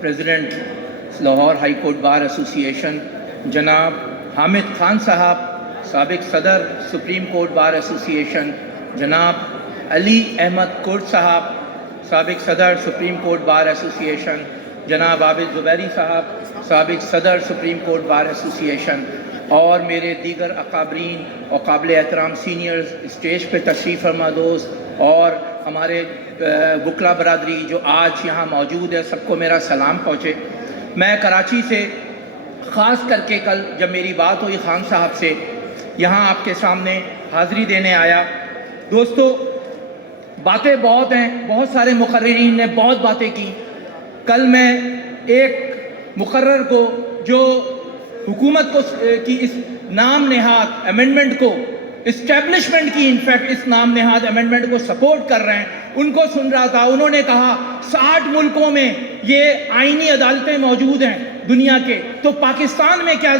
President Lahore high court bar association, जनाब हामिद खान साहब, साबिक सदर सुप्रीम कोर्ट बार एसोसिएशन, जनाब अली अहमद कुर्द साहब, साबिक सदर सुप्रीम कोर्ट बार एसोसिएशन, जनाब आबिद ज़ुबैरी साहब, साबिक सदर सुप्रीम कोर्ट बार एसोसिएशन, और मेरे दीगर अकाबरीन और काबिल एहतराम सीनियर्स, स्टेज पे तशरीफ़ फरमा दोस्त और हमारे वकला बरादरी जो आज यहाँ मौजूद है, सबको मेरा सलाम पहुँचे। मैं कराची से ख़ास करके कल जब मेरी बात हुई खान साहब से, यहाँ आपके सामने हाज़िरी देने आया। दोस्तों, बातें बहुत हैं, बहुत सारे मुकर्रिरीन ने बहुत बातें की। कल मैं एक मुकर्रर को जो हुकूमत को की इस नाम नेहाद अमेंडमेंट को, इस्टेब्लिशमेंट की इनफैक्ट इस नाम नेहाद अमेंडमेंट को सपोर्ट कर रहे हैं, उनको सुन रहा था। उन्होंने कहा 60 मुल्कों में ये आईनी अदालतें मौजूद हैं दुनिया के, तो पाकिस्तान में क्या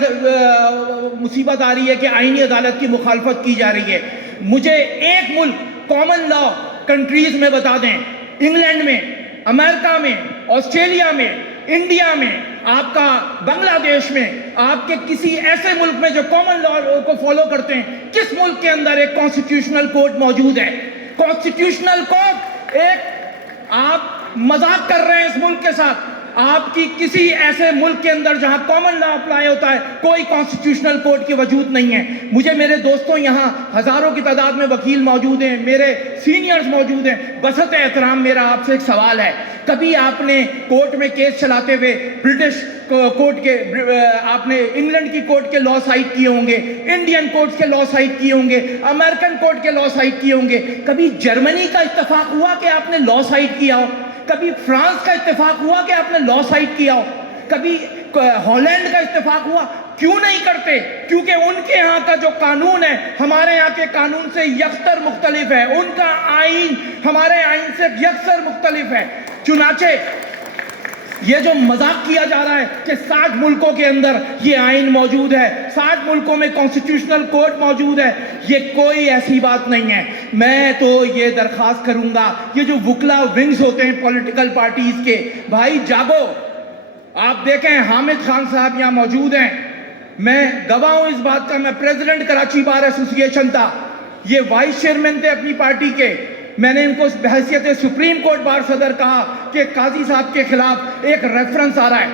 मुसीबत आ रही है कि आईनी अदालत की मुखालफत की जा रही है। मुझे एक मुल्क कॉमन लॉ कंट्रीज में बता दें, इंग्लैंड में, अमेरिका में, ऑस्ट्रेलिया में, इंडिया में, आपका बांग्लादेश में, आपके किसी ऐसे मुल्क में जो कॉमन लॉ को फॉलो करते हैं, किस मुल्क के अंदर एक कॉन्स्टिट्यूशनल कोर्ट मौजूद है? कॉन्स्टिट्यूशनल कोर्ट, एक आप मजाक कर रहे हैं इस मुल्क के साथ। आपकी किसी ऐसे मुल्क के अंदर जहां कॉमन लॉ अप्लाई होता है कोई कॉन्स्टिट्यूशनल कोर्ट की वजूद नहीं है। मुझे मेरे दोस्तों यहाँ हजारों की तादाद में वकील मौजूद हैं, मेरे सीनियर्स मौजूद हैं, बसत एहतराम मेरा आपसे एक सवाल है, कभी आपने कोर्ट में केस चलाते हुए ब्रिटिश कोर्ट के, आपने इंग्लैंड की कोर्ट के लॉ साइट किए होंगे, इंडियन कोर्ट के लॉ साइट किए होंगे, अमेरिकन कोर्ट के लॉ साइट किए होंगे, कभी जर्मनी का इत्तेफाक हुआ कि आपने लॉ साइट किया हो? कभी फ्रांस का इत्तेफाक हुआ कि आपने लॉ साइट किया हो? कभी हॉलैंड का इत्तेफाक हुआ? क्यों नहीं करते? क्योंकि उनके यहाँ का जो कानून है हमारे यहाँ के कानून से यकसर मुख्तलिफ है, उनका आइन हमारे आइन से यकसर मुख्तलिफ है। चुनाचे ये जो मजाक किया जा रहा है कि 60 मुल्कों के अंदर ये आइन मौजूद है, 60 मुल्कों में कॉन्स्टिट्यूशनल कोर्ट मौजूद है, ये कोई ऐसी बात नहीं है। मैं तो ये दरख्वास्त करूंगा, ये जो वकला विंग्स होते हैं पॉलिटिकल पार्टीज के, भाई जागो। आप देखें हामिद खान साहब यहाँ मौजूद हैं, मैं गवाह हूं इस बात का। मैं प्रेसिडेंट कराची बार एसोसिएशन था, ये वाइस चेयरमैन थे अपनी पार्टी के। मैंने इनको बहैसियत सुप्रीम कोर्ट बार सदर कहा कि काजी साहब के खिलाफ एक रेफरेंस आ रहा है,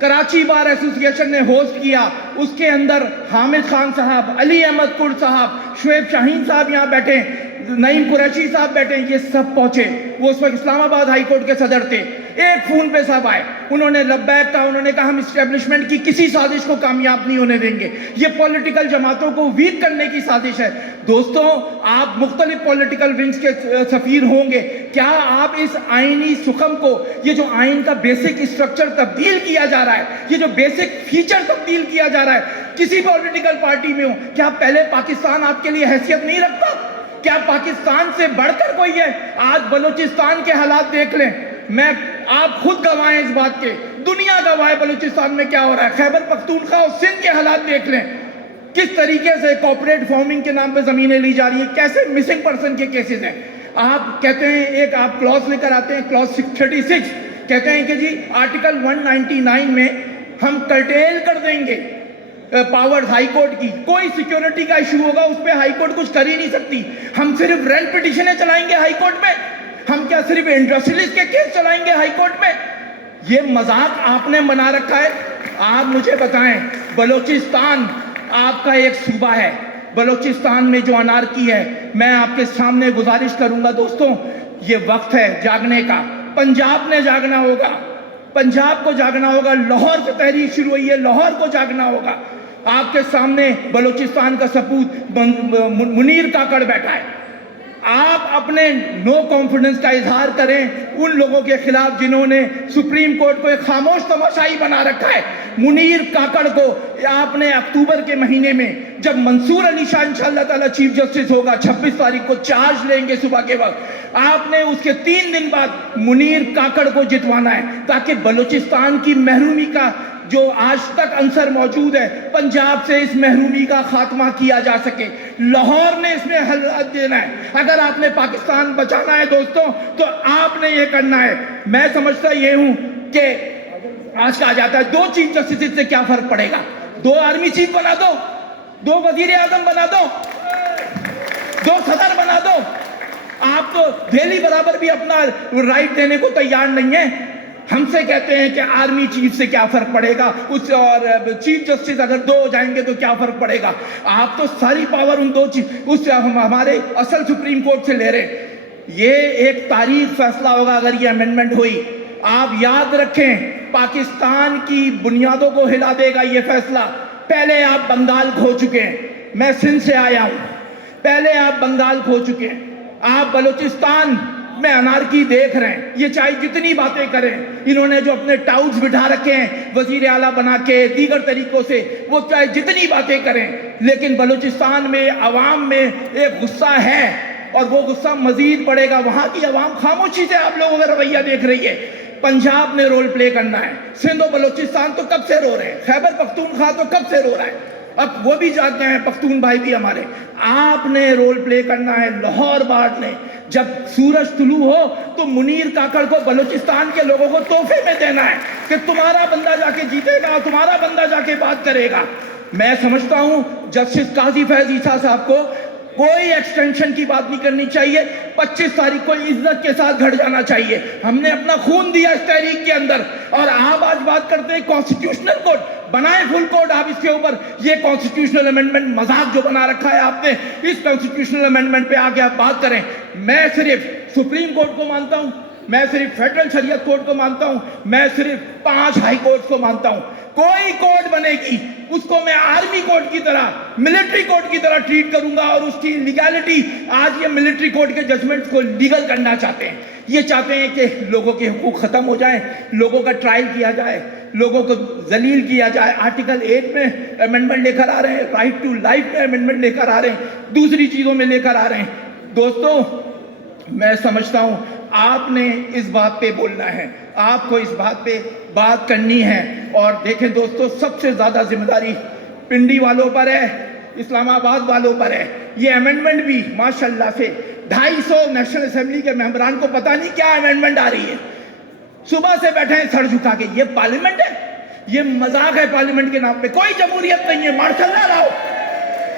कराची बार एसोसिएशन ने होस्ट किया, उसके अंदर हामिद खान साहब, अली अहमद कुर्द साहब, शुएब शाहीन साहब यहाँ बैठे, नईम कुरैशी साहब बैठे, ये सब पहुंचे। वो उस वक्त इस्लामाबाद हाई कोर्ट के सदर थे। एक फोन पे सब आए, उन्होंने लब्बैक कहा, उन्होंने कहा हम इस्टेब्लिशमेंट की किसी साजिश को कामयाब नहीं होने देंगे, ये पॉलिटिकल जमातों को वीक करने की साजिश है। दोस्तों, आप मुख्तलिफ पॉलिटिकल विंग्स के सफीर होंगे, क्या आप इस आईनी सुखम को, ये जो आइन का बेसिक स्ट्रक्चर तब्दील किया जा रहा है, ये जो बेसिक फीचर तब्दील किया जा रहा है, किसी पॉलिटिकल पार्टी में हो, क्या पहले पाकिस्तान आपके लिए हैसियत नहीं रखता? क्या पाकिस्तान से बढ़कर कोई है? आज बलूचिस्तान के हालात देख लें, मैं आप खुद गवाह हैं इस बात के, दुनिया गवाह है बलूचिस्तान में क्या हो रहा है। खैबर पख्तूनख्वा और सिंध के हालात देख लें, किस तरीके से कॉर्पोरेट फार्मिंग के नाम पे जमीनें ली जा रही हैं, कैसे मिसिंग पर्सन के केसेस हैं। आप कहते हैं, एक आप क्लॉज लेकर आते हैं, क्लॉज 36, कहते हैं कि जी आर्टिकल 199 में हम कर्टेल कर देंगे पावर्स हाई कोर्ट की, कोई सिक्योरिटी का इशू होगा उस पर हाई कोर्ट कुछ कर ही नहीं सकती, हम सिर्फ रेंट पिटिशनें चलाएंगे हाई कोर्ट में, हम क्या सिर्फ इंडस्ट्रियलिस्ट के केस चलाएंगे हाई कोर्ट में? ये मजाक आपने बना रखा है। आप मुझे बताएं, बलूचिस्तान आपका एक सूबा है, बलूचिस्तान में जो अनारकी है, मैं आपके सामने गुजारिश करूंगा दोस्तों, ये वक्त है जागने का। पंजाब ने जागना होगा, पंजाब को जागना होगा। लाहौर से तहरीक शुरू हुई है, लाहौर को जागना होगा। आपके सामने बलूचिस्तान का सपूत मुनीर काकड़ बैठा है। आप अपने नो कॉन्फिडेंस का इजहार करें उन लोगों के खिलाफ जिन्होंने सुप्रीम कोर्ट को एक खामोश तमाशाई बना रखा है। मुनीर काकड़ को आपने अक्टूबर के महीने में, जब मंसूर अली शाह इंशाअल्लाह ताला चीफ जस्टिस होगा, 26 तारीख को चार्ज लेंगे सुबह के वक्त, आपने उसके 3 दिन बाद मुनीर काकड़ को जितवाना है, ताकि बलूचिस्तान की महरूमी का जो आज तक अंसर मौजूद है, पंजाब से इस महरूमी का खात्मा किया जा सके। लाहौर ने इसमें हल देना है। अगर आपने पाकिस्तान बचाना है दोस्तों, तो आपने ये करना है। मैं समझता ये हूं कि آج کہا جاتا ہے دو چیف جسٹس سے کیا فرق پڑے گا؟ دو آرمی چیف بنا دو، دو وزیر اعظم بنا دو، دو صدر بنا دو. آپ تو دہلی برابر بھی اپنا رائٹ دینے کو تیار نہیں ہیں. ہم سے کہتے ہیں کہ آرمی چیف سے کیا فرق پڑے گا، اس اور چیف جسٹس اگر دو ہو جائیں گے تو کیا فرق پڑے گا؟ آپ تو ساری پاور ان دو چیف اس ہمارے اصل سپریم کورٹ سے لے رہے ہیں. یہ ایک تاریخ فیصلہ ہوگا اگر یہ امینڈمنٹ ہوئی. آپ یاد رکھیں پاکستان کی بنیادوں کو ہلا دے گا یہ فیصلہ. پہلے آپ بنگال کھو چکے ہیں، میں سندھ سے آیا ہوں، پہلے آپ بنگال کھو چکے ہیں، آپ بلوچستان میں انارکی دیکھ رہے ہیں. یہ چاہے جتنی باتیں کریں، انہوں نے جو اپنے ٹاؤٹس بٹھا رکھے ہیں وزیر اعلیٰ بنا کے دیگر طریقوں سے، وہ چاہے جتنی باتیں کریں، لیکن بلوچستان میں عوام میں ایک غصہ ہے اور وہ غصہ مزید بڑھے گا. وہاں کی عوام خاموشی سے آپ لوگوں کا رویہ دیکھ رہی ہے. پنجاب نے رول پلے کرنا ہے، سندھ و بلوچستان تو کب سے رو رہے ہیں، خیبر پختونخوا تو کب سے رو رہا ہے، اب وہ بھی جاتے ہیں پختون بھائی بھی ہمارے. آپ نے رول پلے کرنا ہے. لاہور بارڈ نے جب سورج طلوع ہو تو منیر کاکڑ کو بلوچستان کے لوگوں کو تحفے میں دینا ہے کہ تمہارا بندہ جا کے جیتے گا، تمہارا بندہ جا کے بات کرے گا. میں سمجھتا ہوں جسٹس قاضی فیض عیسیٰ صاحب کو کوئی ایکسٹینشن کی بات نہیں کرنی چاہیے. 25 تاریخ کو عزت کے ساتھ گھڑ جانا چاہیے. ہم نے اپنا خون دیا اس تحریک کے اندر، اور آپ آج بات کرتے ہیں کانسٹیٹیوشنل کوڈ بنائیں، فل کوڈ. آپ اس کے اوپر یہ کانسٹیٹیوشنل امینڈمنٹ مذاق جو بنا رکھا ہے آپ نے، اس کانسٹیٹیوشنل امینڈمنٹ پہ آگے آپ بات کریں. میں صرف سپریم کورٹ کو مانتا ہوں، میں صرف فیڈرل شریعت کورٹ کو مانتا ہوں، میں صرف 5 ہائی کورٹ کو مانتا ہوں. کوئی کورٹ بنے گی اس کو میں آرمی کورٹ کی طرح، ملٹری کورٹ کی طرح ٹریٹ کروں گا، اور اس کی لیگالٹی، آج یہ ملٹری کورٹ کے ججمنٹ کو لیگل کرنا چاہتے ہیں. یہ چاہتے ہیں کہ لوگوں کے حقوق ختم ہو جائیں، لوگوں کا ٹرائل کیا جائے، لوگوں کو ذلیل کیا جائے. آرٹیکل 8 میں امینڈمنٹ لے کر آ رہے ہیں، رائٹ ٹو لائف میں امینڈمنٹ لے کر آ رہے ہیں، دوسری چیزوں میں لے کر آ رہے ہیں. دوستو میں سمجھتا ہوں آپ نے اس بات پہ بولنا ہے، آپ کو اس بات پہ بات کرنی ہے. اور دیکھیں دوستو، سب سے زیادہ ذمہ داری پنڈی والوں پر ہے، اسلام آباد والوں پر ہے. یہ امینڈمنٹ بھی ماشاءاللہ سے 250 نیشنل اسمبلی کے ممبران کو پتہ نہیں کیا امینڈمنٹ آ رہی ہے، صبح سے بیٹھے ہیں سر جھکا کے. یہ پارلیمنٹ ہے؟ یہ مذاق ہے پارلیمنٹ کے نام پہ. کوئی جمہوریت نہیں ہے. مارشل لا لاؤ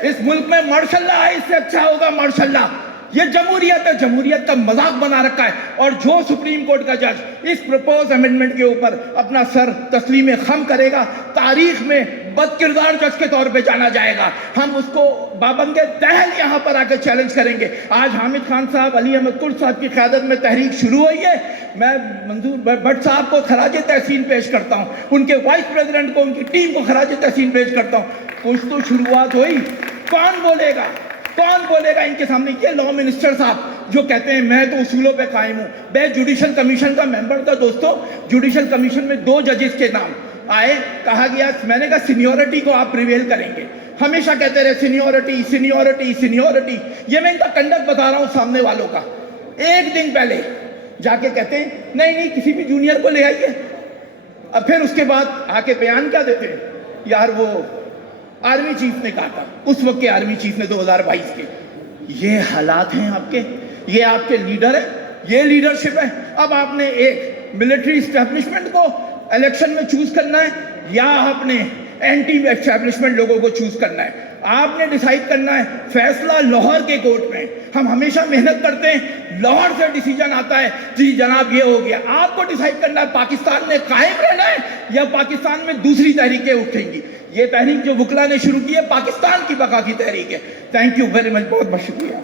اس ملک میں، مارشل لا آئے اس سے اچھا ہوگا. مارشل لا، یہ جمہوریت ہے، جمہوریت کا مذاق بنا رکھا ہے. اور جو سپریم کورٹ کا جج اس پرپوز امینڈمنٹ کے اوپر اپنا سر تسلیم خم کرے گا، تاریخ میں بد کردار جج کے طور پہ جانا جائے گا. ہم اس کو بابنگ تہل یہاں پر آ کے چیلنج کریں گے. آج حامد خان صاحب، علی احمد کرد صاحب کی قیادت میں تحریک شروع ہوئی ہے. میں منظور بٹ صاحب کو خراج تحسین پیش کرتا ہوں، ان کے وائس پریزیڈنٹ کو، ان کی ٹیم کو خراج تحسین پیش کرتا ہوں. کچھ تو شروعات ہوئی. کون بولے گا، کون بولے گا ان کے سامنے؟ یہ لا منسٹر صاحب جو کہتے ہیں میں تو اصولوں پہ قائم ہوں. میں جوڈیشل کمیشن کا ممبر تھا دوستو. جوڈیشل کمیشن میں 2 ججز کے نام آئے، کہا گیا، میں نے کہا سینیورٹی کو آپ پریویل کریں گے. ہمیشہ کہتے رہے سینیورٹی سینیورٹی سینیورٹی. یہ میں ان کا کنڈکٹ بتا رہا ہوں سامنے والوں کا. ایک دن پہلے جا کے کہتے ہیں نہیں نہیں کسی بھی جونیئر کو لے آئیے. اب پھر اس کے بعد آ کے بیان کیا دیتے ہیں، یار وہ آرمی چیف نے کہا تھا، اس وقت کے آرمی چیف نے 2022 کے. یہ حالات ہیں آپ کے، یہ آپ کے لیڈر ہے، یہ لیڈرشپ ہے. اب آپ نے ایک ملٹری اسٹیبلشمنٹ کو الیکشن میں چوز کرنا ہے، یا آپ نے اینٹی اسٹیبلشمنٹ لوگوں کو چوز کرنا ہے. آپ نے ڈیسائیڈ کرنا ہے. فیصلہ لاہور کے کورٹ میں. ہم ہمیشہ محنت کرتے ہیں، لاہور سے ڈیسیجن آتا ہے جی جناب یہ ہو گیا. آپ کو ڈیسائیڈ کرنا ہے پاکستان میں قائم رہنا ہے یا پاکستان میں دوسری تحریکیں اٹھیں گی. یہ تحریک جو وکلا نے شروع کی ہے پاکستان کی بقا کی تحریک ہے. تھینک یو ویری مچ، بہت بہت شکریہ.